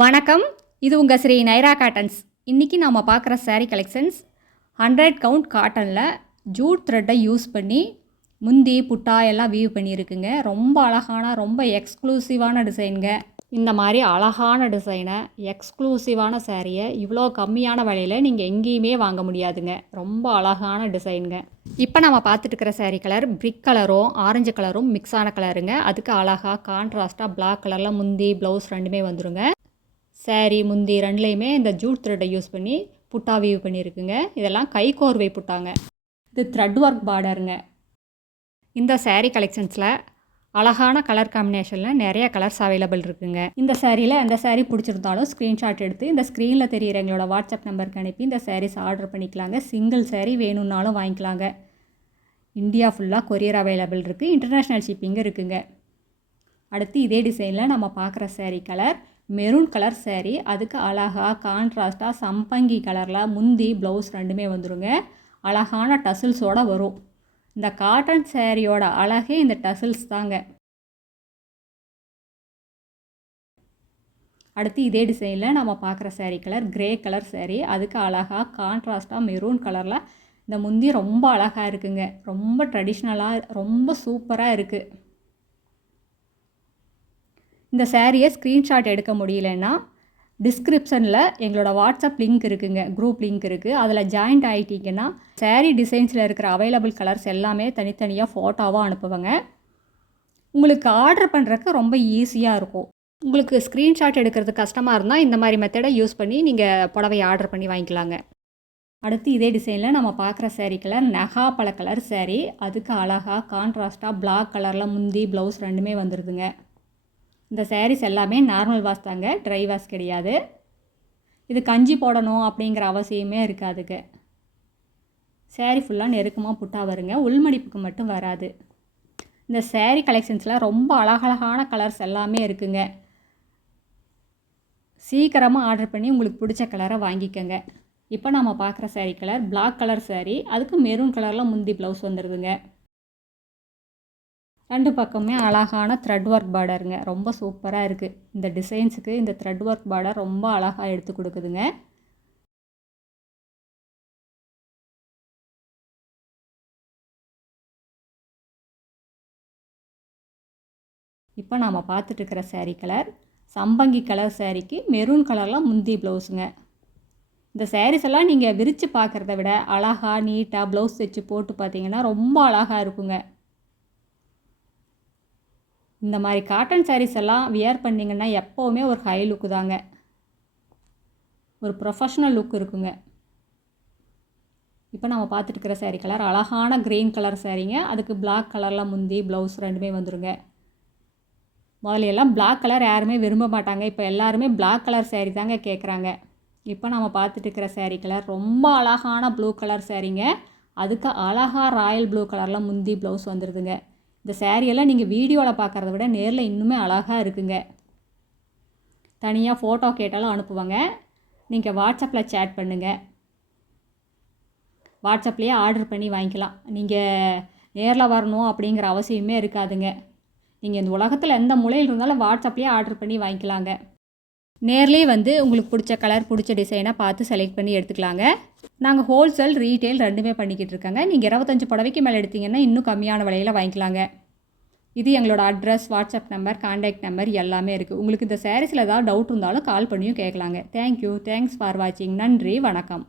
வணக்கம், இது உங்கள் ஸ்ரீ நைரா காட்டன்ஸ். இன்றைக்கி நாம் பார்க்குற சாரீ கலெக்ஷன்ஸ் 100 கவுண்ட் காட்டனில் ஜூட் த்ரெட்டை யூஸ் பண்ணி முந்தி புட்டா எல்லாம் வீவ் பண்ணியிருக்குங்க. ரொம்ப அழகான ரொம்ப எக்ஸ்க்ளூசிவான டிசைனுங்க. இந்த மாதிரி அழகான டிசைனை எக்ஸ்க்ளூசிவான சாரியை இவ்வளோ கம்மியான விலையில் நீங்கள் எங்கேயுமே வாங்க முடியாதுங்க. ரொம்ப அழகான டிசைனுங்க. இப்போ நம்ம பார்த்துட்டு இருக்கிற சாரீ கலர் பிரிக் கலரும் ஆரஞ்சு கலரும் மிக்ஸான கலருங்க. அதுக்கு அழகாக கான்ட்ராஸ்ட்டாக பிளாக் கலரில் முந்தி ப்ளவுஸ் ரெண்டுமே வந்துடுங்க. சாரீ முந்தி ரெண்டுலேயுமே இந்த ஜூட் த்ரெட்டை யூஸ் பண்ணி புட்டா வீவ் பண்ணியிருக்குங்க. இதெல்லாம் கைக்கோர்வை புட்டாங்க. இது த்ரெட் ஒர்க் பார்டருங்க. இந்த சாரீ கலெக்ஷன்ஸில் அழகான கலர் காம்பினேஷனில் நிறைய கலர்ஸ் அவைலபிள் இருக்குங்க. இந்த சாரியில் எந்த சாரீ பிடிச்சிருந்தாலும் ஸ்க்ரீன்ஷாட் எடுத்து இந்த ஸ்க்ரீனில் தெரிகிற எங்களோட வாட்ஸ்அப் நம்பருக்கு அனுப்பி இந்த சாரீஸ் ஆர்டர் பண்ணிக்கலாங்க. சிங்கிள் சாரீ வேணும்னாலும் வாங்கிக்கலாங்க. இந்தியா ஃபுல்லாக கொரியர் அவைலபிள் இருக்குது. இன்டர்நேஷ்னல் ஷிப்பிங்கும் இருக்குங்க. அடுத்து இதே டிசைனில் நம்ம பார்க்குற sari colour maroon colour sari. அதுக்கு அழகாக கான்ட்ராஸ்ட்டாக சம்பங்கி கலரில் முந்தி ப்ளவுஸ் ரெண்டுமே வந்துடுங்க. அழகான டசில்ஸோடு வரும். இந்த காட்டன் சாரியோட அழகே இந்த டசில்ஸ் தாங்க. அடுத்து இதே டிசைனில் நம்ம பார்க்குற sari colour grey colour sari. அதுக்கு அழகாக கான்ட்ராஸ்ட்டாக மெரூன் கலரில் இந்த முந்தி ரொம்ப அழகாக இருக்குங்க. ரொம்ப ட்ரெடிஷ்னலாக ரொம்ப சூப்பராக இருக்குது. இந்த சாரியை ஸ்க்ரீன்ஷாட் எடுக்க முடியலன்னா டிஸ்கிரிப்ஷனில் எங்களோட வாட்ஸ்அப் லிங்க் இருக்குங்க, குரூப் லிங்க் இருக்குது. அதில் ஜாயின்ட் ஆகிட்டிங்கன்னா சாரீ டிசைன்ஸில் இருக்கிற அவைலபிள் கலர்ஸ் எல்லாமே தனித்தனியாக ஃபோட்டோவாக அனுப்புவாங்க. உங்களுக்கு ஆர்டர் பண்ணுறதுக்கு ரொம்ப ஈஸியாக இருக்கும். உங்களுக்கு ஸ்க்ரீன்ஷாட் எடுக்கிறது கஷ்டமாக இருந்தால் இந்த மாதிரி மெத்தடை யூஸ் பண்ணி நீங்கள் புடவை ஆர்டர் பண்ணி வாங்கிக்கலாங்க. அடுத்து இதே டிசைனில் நம்ம பார்க்குற சாரீ கலர் நகாப்பழ கலர் சாரீ. அதுக்கு அழகாக கான்ட்ராஸ்ட்டாக பிளாக் கலரில் முந்தி ப்ளவுஸ் ரெண்டுமே வந்துடுதுங்க. இந்த சாரீஸ் எல்லாமே நார்மல் வாஷ் தாங்க, ட்ரை வாஷ் கிடையாது. இது கஞ்சி போடணும் அப்படிங்கிற அவசியமே இருக்காதுங்க. சாரீ ஃபுல்லாக நெருக்கமாக புட்டா வருங்க, உள்மடிப்புக்கு மட்டும் வராது. இந்த சாரீ கலெக்ஷன்ஸில் ரொம்ப அழகழகான கலர்ஸ் எல்லாமே இருக்குங்க. சீக்கிரமாக ஆர்டர் பண்ணி உங்களுக்கு பிடிச்ச கலரை வாங்கிக்கோங்க. இப்போ நம்ம பார்க்குற sari colour black colour sari. அதுக்கு மெரூன் கலரில் முந்தி ப்ளவுஸ் வந்துடுதுங்க. ரெண்டு பக்கமே அழகான த்ரெட் ஒர்க் பார்டருங்க. ரொம்ப சூப்பராக இருக்குது. இந்த டிசைன்ஸுக்கு இந்த த்ரெட் ஒர்க் பார்டர் ரொம்ப அழகாக எடுத்து கொடுக்குதுங்க. இப்போ நாம் பார்த்துட்டு இருக்கிற சாரீ கலர் சம்பங்கி கலர் சாரீக்கு மெரூன் கலரில் முந்தி ப்ளவுஸுங்க. இந்த சாரீஸ் எல்லாம் நீங்கள் விரித்து பார்க்குறத விட அழகாக நீட்டாக ப்ளவுஸ் தைச்சு போட்டு பார்த்தீங்கன்னா ரொம்ப அழகாக இருக்குங்க. இந்த மாதிரி காட்டன் சாரீஸ் எல்லாம் வியர் பண்ணிங்கன்னா எப்போவுமே ஒரு ஹை லுக்கு தாங்க, ஒரு ப்ரொஃபஷ்னல் லுக் இருக்குங்க. இப்போ நம்ம பார்த்துட்டு இருக்கிற சாரீ கலர் அழகான க்ரீன் கலர் சாரீங்க. அதுக்கு பிளாக் கலரில் முந்தி ப்ளவுஸ் ரெண்டுமே வந்துடுங்க. முதல்ல எல்லாம் பிளாக் கலர் யாருமே விரும்ப மாட்டாங்க. இப்போ எல்லாருமே பிளாக் கலர் சாரீ தாங்க கேட்குறாங்க. இப்போ நம்ம பார்த்துட்டு இருக்கிற சாரீ கலர் ரொம்ப அழகான ப்ளூ கலர் சாரீங்க. அதுக்கு அழகாக ராயல் ப்ளூ கலரில் முந்தி ப்ளவுஸ் வந்துடுதுங்க. இந்த சாரியெல்லாம் நீங்கள் வீடியோவில் பார்க்குறத விட நேரில் இன்னுமே அழகாக இருக்குங்க. தனியாக ஃபோட்டோ கேட்டாலும் அனுப்புவாங்க. நீங்கள் வாட்ஸ்அப்பில் சேட் பண்ணுங்கள். வாட்ஸ்அப்லேயே ஆர்டர் பண்ணி வாங்கிக்கலாம். நீங்கள் நேரில் வரணும் அப்படிங்கிற அவசியமே இருக்காதுங்க. நீங்கள் இந்த உலகத்தில் எந்த மூலையில் இருந்தாலும் வாட்ஸ்அப்லேயே ஆர்டர் பண்ணி வாங்கிக்கலாங்க. நேர்லேயே வந்து உங்களுக்கு பிடிச்ச கலர் பிடிச்ச டிசைனை பார்த்து செலக்ட் பண்ணி எடுத்துக்கலாங்க. நாங்கள் ஹோல்சேல் ரீட்டெயில் ரெண்டுமே பண்ணிக்கிட்டு இருக்காங்க. நீங்கள் 25 புடவைக்கு மேலே எடுத்திங்கன்னா இன்னும் கம்மியான விலையில் வாங்கிக்கலாங்க. இது எங்களோட address, WhatsApp number, contact number எல்லாமே இருக்குது. உங்களுக்கு இந்த சாரீஸில் ஏதாவது டவுட் இருந்தாலும் கால் பண்ணியும் கேட்கலாங்க. தேங்க்யூ. தேங்க்ஸ் ஃபார் வாட்சிங். நன்றி, வணக்கம்.